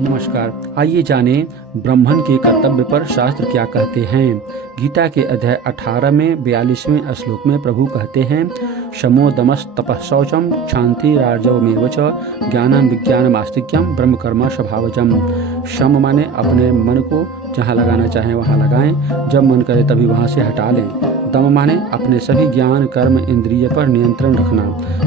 नमस्कार। आइए जानें ब्राह्मण के कर्तव्य पर शास्त्र क्या कहते हैं। गीता के अध्याय 18 में 42वें श्लोक में प्रभु कहते हैं, शमो दमस तपः शौचम क्षांति राजवमेव च ज्ञानम विज्ञानम आस्तिक्यम ब्रह्म कर्म स्वभावजम। शम माने अपने मन को जहाँ लगाना चाहें वहाँ लगाएं, जब मन करे तभी वहाँ से हटा लें। दम माने अपने सभी ज्ञान कर्म इंद्रिय पर नियंत्रण रखना।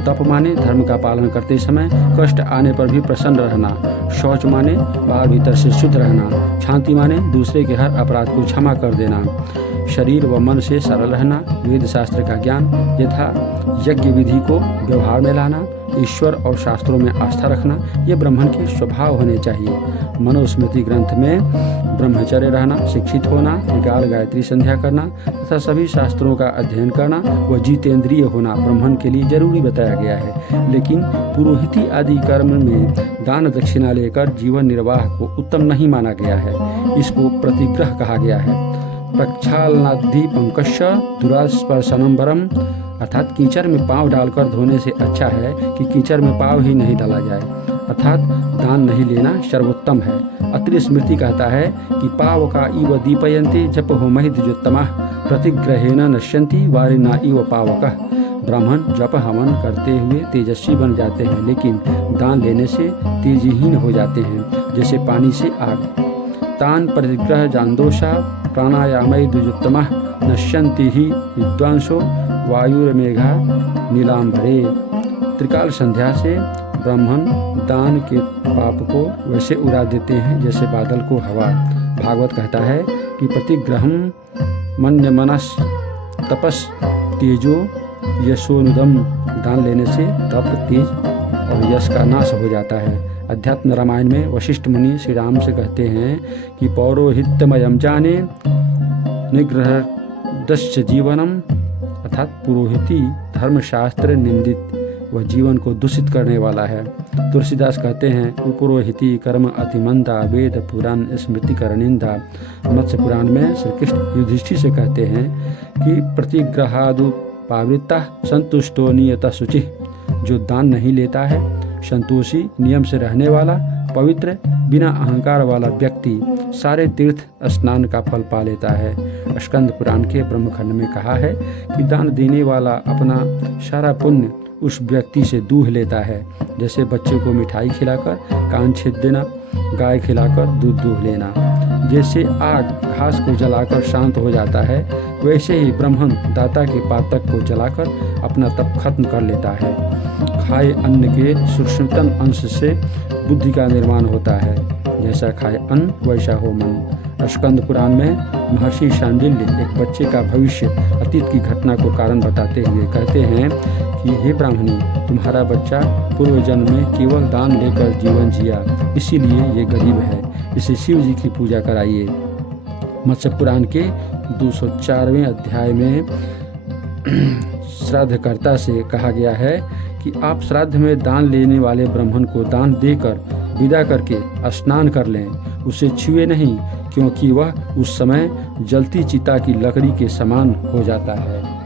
तप माने धर्म का पालन करते समय कष्ट आने पर भी प्रसन्न रहना। शौच माने बाहर भीतर से शुद्ध रहना। शांति माने दूसरे के हर अपराध को क्षमा कर देना। शरीर व मन से सरल रहना। वेद शास्त्र का ज्ञान यथा यज्ञ विधि को व्यवहार में लाना। ईश्वर और शास्त्रों में आस्था रखना, ये ब्राह्मण के स्वभाव होने चाहिए। मनुस्मृति ग्रंथ में ब्रह्मचर्य रहना, शिक्षित होना, त्रिकाल गायत्री संध्या करना तथा सभी शास्त्रों का अध्ययन करना व जितेंद्रिय होना ब्राह्मण के लिए जरूरी बताया गया है। लेकिन पुरोहिती आदि कर्म में दान दक्षिणा लेकर जीवन निर्वाह को उत्तम नहीं माना गया है। इसको प्रतिग्रह कहा गया है। प्रक्षालनाद्धि पंकश दुरास्पर्शनम वरम, अर्थात कीचड़ में पांव डालकर धोने से अच्छा है कि कीचड़ में पांव ही नहीं डाला जाए। अर्थात दान नहीं लेना सर्वोत्तम है। अत्रि स्मृति कहता है कि पाव का इव दीपयन्ते जप होमहि द्विजोत्तमः प्रतिग्रहेण नश्यन्ति वारिना इव पावकः। ब्राह्मण जप हवन करते हुए तेजस्वी बन जाते हैं, लेकिन दान लेने से तेजहीन हो जाते हैं, जैसे पानी से आग। तान परिग्रह जानदोषा प्राणायामय द्विजोत्तमः नश्यन्ति ही विद्वांसो वायुर्मेघा नीलांबरे। त्रिकाल संध्या से ब्राह्मण दान के पाप को वैसे उड़ा देते हैं जैसे बादल को हवा। भागवत कहता है कि प्रतिग्रहम मन्य मनस तपस तेजो यशोनुदम, दान लेने से तप तेज और यश का नाश हो जाता है। अध्यात्म रामायण में वशिष्ठ मुनि श्री राम से कहते हैं कि पौरोहित्यमयम जाने निग्रह दस्य जीवनम, अर्थात पुरोहिती धर्मशास्त्र निंदित व जीवन को दूषित करने वाला है। तुलसीदास कहते हैं, पुरोहिती कर्म अतिमंदा वेद पुराण स्मृति करनिंदा। मत्स्य पुराण में श्री कृष्ण युधिष्ठिर से कहते हैं कि प्रतिग्रहादु पावृत्ता संतुष्टो नियता शुचि, जो दान नहीं लेता है, संतोषी नियम से रहने वाला, पवित्र बिना अहंकार वाला व्यक्ति सारे तीर्थ स्नान का फल पा लेता है। स्कंद पुराण के ब्रह्मखंड में कहा है कि दान देने वाला अपना सारा पुण्य उस व्यक्ति से दूह लेता है। जैसे बच्चे को मिठाई खिलाकर कान छेद देना, गाय खिलाकर दूध दूह लेना। जैसे आग घास को जलाकर शांत हो जाता है, वैसे ही ब्राह्मण दाता के पातक को जलाकर अपना तप खत्म कर लेता है। खाए अन्न के सूक्ष्मतम अंश से बुद्धि का निर्माण होता है। जैसा खाए अन्न वैसा हो मन। स्कंद पुराण में महर्षि शांडिल्य एक बच्चे का भविष्य अतीत की घटना को कारण बताते हुए कहते हैं कि हे ब्राह्मणी, तुम्हारा बच्चा पूर्व जन्म में केवल दान लेकर जीवन जिया, इसीलिए ये गरीब है। इसे शिव जी की पूजा कराइए। मत्स्य पुराण के 204वें अध्याय में श्राद्धकर्ता से कहा गया है कि आप श्राद्ध में दान लेने वाले ब्राह्मण को दान देकर विदा करके स्नान कर लें। उसे छुए नहीं, क्योंकि वह उस समय जलती चिता की लकड़ी के समान हो जाता है।